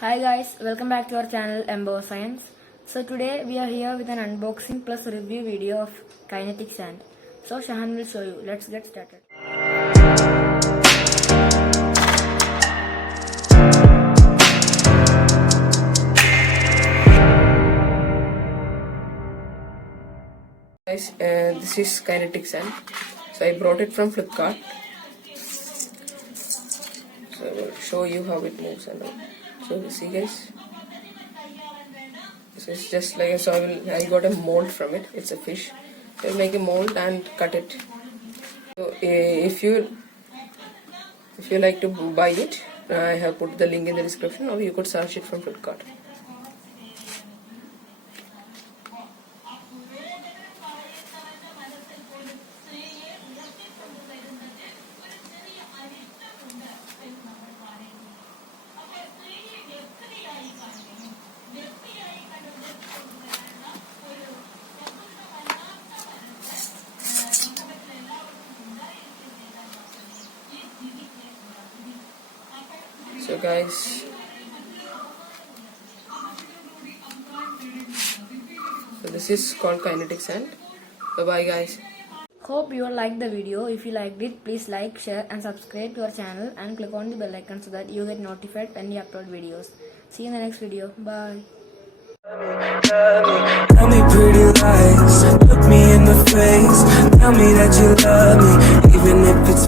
Hi guys, welcome back to our channel Embo Science. So today we are here with an unboxing plus review video of Kinetic sand. So Shahan will show you. Let's get started. Guys, this is Kinetic sand. So I brought it from Flipkart. So I will show you how it moves and all. So you see guys, this is just like I got a mold from it. It's a fish. So I'll make a mold and cut it. So if you like to buy it, I have put the link in the description, or you could search it from Flipkart. So guys, this is called Kinetic sand. Bye bye guys. Hope you all liked the video. If you liked it, please like, share and subscribe to our channel and click on the bell icon so that you get notified when we upload videos. See you in the next video. Bye. Tell me pretty lies, look me in the face, tell me that you love me, even if it's